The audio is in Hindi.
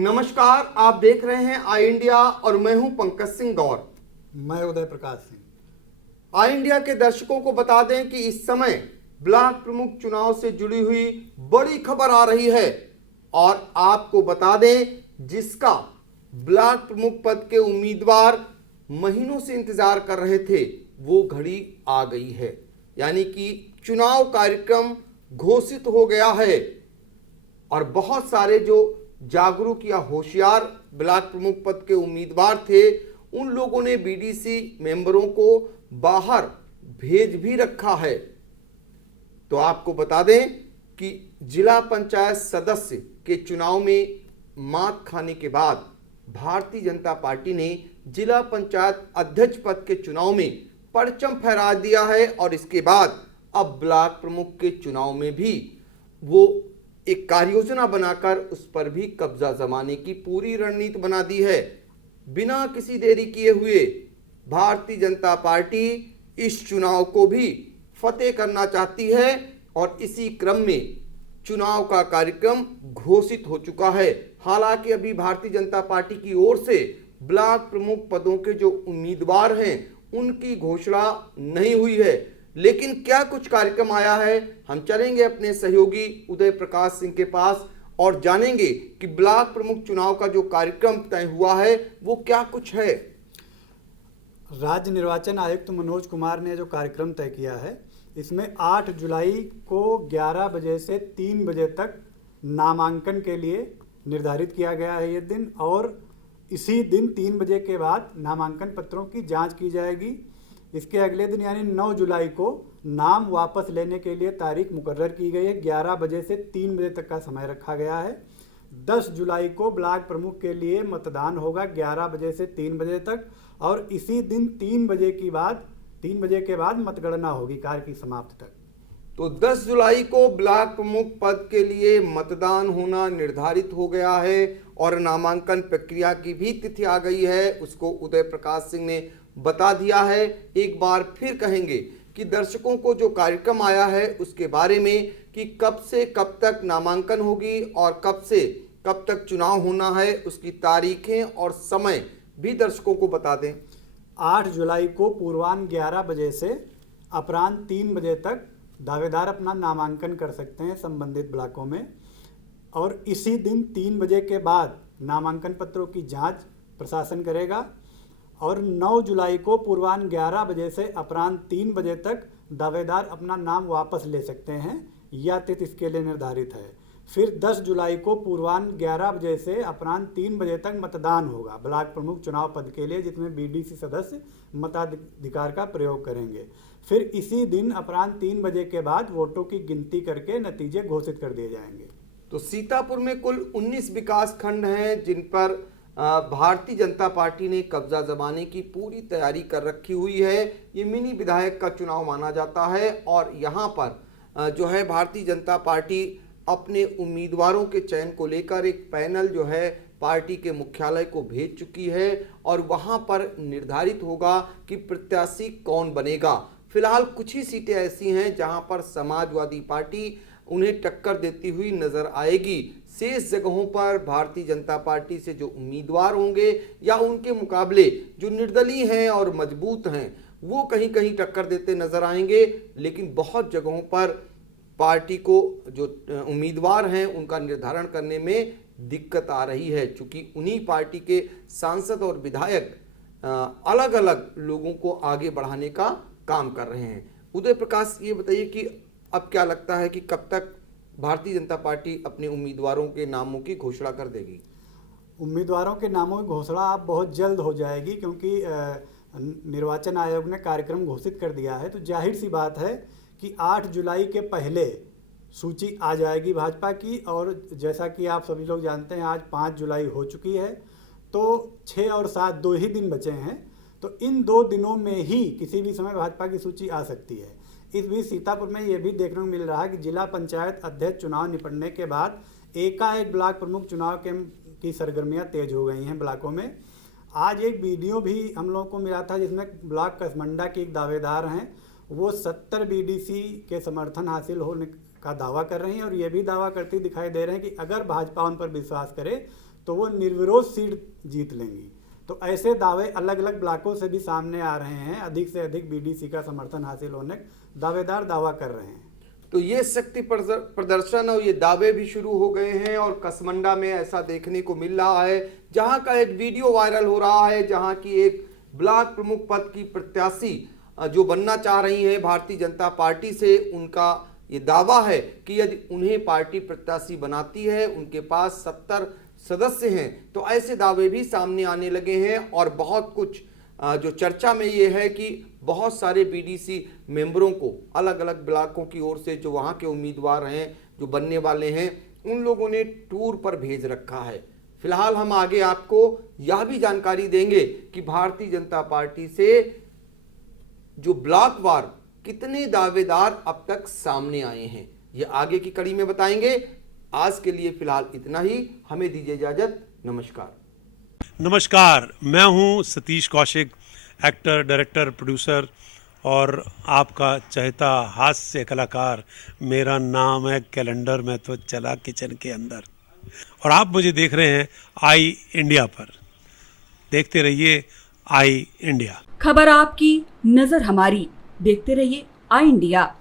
नमस्कार, आप देख रहे हैं आई इंडिया और मैं हूं पंकज सिंह गौर। मैं उदय प्रकाश सिंह। आई इंडिया के दर्शकों को बता दें कि इस समय ब्लॉक प्रमुख चुनाव से जुड़ी हुई बड़ी खबर आ रही है और आपको बता दें जिसका ब्लॉक प्रमुख पद के उम्मीदवार महीनों से इंतजार कर रहे थे वो घड़ी आ गई है, यानी कि चुनाव कार्यक्रम घोषित हो गया है और बहुत सारे जो जागरूक या होशियार ब्लॉक प्रमुख पद के उम्मीदवार थे उन लोगों ने बीडीसी मेंबरों को बाहर भेज भी रखा है। तो आपको बता दें कि जिला पंचायत सदस्य के चुनाव में मात खाने के बाद भारतीय जनता पार्टी ने जिला पंचायत अध्यक्ष पद के चुनाव में परचम फहरा दिया है और इसके बाद अब ब्लॉक प्रमुख के चुनाव में भी वो एक कार्य योजना बनाकर उस पर भी कब्जा जमाने की पूरी रणनीति बना दी है। बिना किसी देरी किए हुए भारतीय जनता पार्टी इस चुनाव को भी फतेह करना चाहती है और इसी क्रम में चुनाव का कार्यक्रम घोषित हो चुका है। हालांकि अभी भारतीय जनता पार्टी की ओर से ब्लॉक प्रमुख पदों के जो उम्मीदवार हैं उनकी घोषणा नहीं हुई है, लेकिन क्या कुछ कार्यक्रम आया है, हम चलेंगे अपने सहयोगी उदय प्रकाश सिंह के पास और जानेंगे कि ब्लॉक प्रमुख चुनाव का जो कार्यक्रम तय हुआ है वो क्या कुछ है। राज्य निर्वाचन आयुक्त मनोज कुमार ने जो कार्यक्रम तय किया है इसमें 8 जुलाई को 11 बजे से 3 बजे तक नामांकन के लिए निर्धारित किया गया है ये दिन, और इसी दिन 3 बजे के बाद नामांकन पत्रों की जांच की जाएगी। इसके अगले दिन यानी 9 जुलाई को नाम वापस लेने के लिए तारीख मुकर्रर की गई है। 11 बजे से 3 बजे तक का समय रखा गया है। 10 जुलाई को ब्लॉक प्रमुख के लिए मतदान होगा 11 बजे से 3 बजे तक, और इसी दिन 3 बजे के बाद मतगणना होगी कार्य की समाप्ति तक। तो 10 जुलाई को ब्लॉक प्रमुख पद के लिए मतदान होना निर्धारित हो गया है और नामांकन प्रक्रिया की भी तिथि आ गई है, उसको उदय प्रकाश सिंह ने बता दिया है। एक बार फिर कहेंगे कि दर्शकों को जो कार्यक्रम आया है उसके बारे में कि कब से कब तक नामांकन होगी और कब से कब तक चुनाव होना है, उसकी तारीखें और समय भी दर्शकों को बता दें। 8 जुलाई को पूर्वाह्न 11 बजे से अपराह्न 3 बजे तक दावेदार अपना नामांकन कर सकते हैं संबंधित ब्लॉकों में, और इसी दिन 3 बजे के बाद नामांकन पत्रों की जांच प्रशासन करेगा, और 9 जुलाई को पूर्वाह्न 11 बजे से अपराह्न 3 बजे तक दावेदार अपना नाम वापस ले सकते हैं, यह तिथि इसके लिए निर्धारित है। फिर 10 जुलाई को पूर्वाह्न 11 बजे से अपराह्न 3 बजे तक मतदान होगा ब्लॉक प्रमुख चुनाव पद के लिए, जिसमें बीडीसी सदस्य मताधिकार का प्रयोग करेंगे। फिर इसी दिन अपराह्न 3 बजे के बाद वोटों की गिनती करके नतीजे घोषित कर दिए जाएंगे। तो सीतापुर में कुल 19 विकास खंड हैं जिन पर भारतीय जनता पार्टी ने कब्जा जमाने की पूरी तैयारी कर रखी हुई है। ये मिनी विधायक का चुनाव माना जाता है और यहाँ पर जो है भारतीय जनता पार्टी अपने उम्मीदवारों के चयन को लेकर एक पैनल जो है पार्टी के मुख्यालय को भेज चुकी है और वहाँ पर निर्धारित होगा कि प्रत्याशी कौन बनेगा। फिलहाल कुछ ही सीटें ऐसी हैं जहाँ पर समाजवादी पार्टी उन्हें टक्कर देती हुई नजर आएगी। शेष जगहों पर भारतीय जनता पार्टी से जो उम्मीदवार होंगे या उनके मुकाबले जो निर्दलीय हैं और मजबूत हैं वो कहीं कहीं टक्कर देते नजर आएंगे, लेकिन बहुत जगहों पर पार्टी को जो उम्मीदवार हैं उनका निर्धारण करने में दिक्कत आ रही है, चूंकि उन्हीं पार्टी के सांसद और विधायक अलग अलग लोगों को आगे बढ़ाने का काम कर रहे हैं। उदय प्रकाश, ये बताइए कि अब क्या लगता है कि कब तक भारतीय जनता पार्टी अपने उम्मीदवारों के नामों की घोषणा कर देगी? उम्मीदवारों के नामों की घोषणा अब बहुत जल्द हो जाएगी, क्योंकि निर्वाचन आयोग ने कार्यक्रम घोषित कर दिया है। तो जाहिर सी बात है कि 8 जुलाई के पहले सूची आ जाएगी भाजपा की, और जैसा कि आप सभी लोग जानते हैं आज 5 जुलाई हो चुकी है, तो 6 और 7 2 ही दिन बचे हैं। तो इन 2 दिनों में ही किसी भी समय भाजपा की सूची आ सकती है। इस बीच सीतापुर में ये भी देखने को मिल रहा है कि जिला पंचायत अध्यक्ष चुनाव निपटने के बाद एकाएक ब्लॉक प्रमुख चुनाव की सरगर्मियां तेज हो गई हैं ब्लॉकों में। आज एक वीडियो भी हम लोगों को मिला था जिसमें ब्लॉक कसमंडा के एक दावेदार हैं, वो 70 बीडीसी के समर्थन हासिल होने का दावा कर रही हैं और ये भी दावा करती दिखाई दे रहे हैं कि अगर भाजपा उन पर विश्वास करे तो वो निर्विरोध सीट जीत लेंगी। तो ऐसे दावे अलग अलग ब्लॉकों से भी सामने आ रहे हैं। अधिक से अधिक बीडीसी का समर्थन हासिल होने दावेदार दावा कर रहे हैं। तो ये शक्ति प्रदर्शन और ये दावे भी शुरू हो गए हैं और कसमंडा में ऐसा देखने को मिल रहा है, जहां का एक वीडियो वायरल हो रहा है, जहां की एक ब्लॉक प्रमुख पद की प्रत्याशी जो बनना चाह रही है भारतीय जनता पार्टी से, उनका ये दावा है कि यदि उन्हें पार्टी प्रत्याशी बनाती है, उनके पास 70 सदस्य हैं। तो ऐसे दावे भी सामने आने लगे हैं और बहुत कुछ जो चर्चा में ये है कि बहुत सारे बीडीसी मेंबरों को अलग अलग ब्लॉकों की ओर से, जो वहाँ के उम्मीदवार हैं, जो बनने वाले हैं, उन लोगों ने टूर पर भेज रखा है। फिलहाल हम आगे आपको यह भी जानकारी देंगे कि भारतीय जनता पार्टी से जो ब्लॉक वार कितने दावेदार अब तक सामने आए हैं, ये आगे की कड़ी में बताएंगे। आज के लिए फिलहाल इतना ही, हमें दीजिए इजाजत। नमस्कार। नमस्कार, मैं हूं Satish Kaushik, actor, director, producer और आपका चहेता हास्य कलाकार। मेरा नाम है कैलेंडर, मैं तो चला किचन के अंदर, और आप मुझे देख रहे हैं आई इंडिया पर। देखते रहिए आई इंडिया। खबर आपकी, नजर हमारी। देखते रहिए आई इंडिया।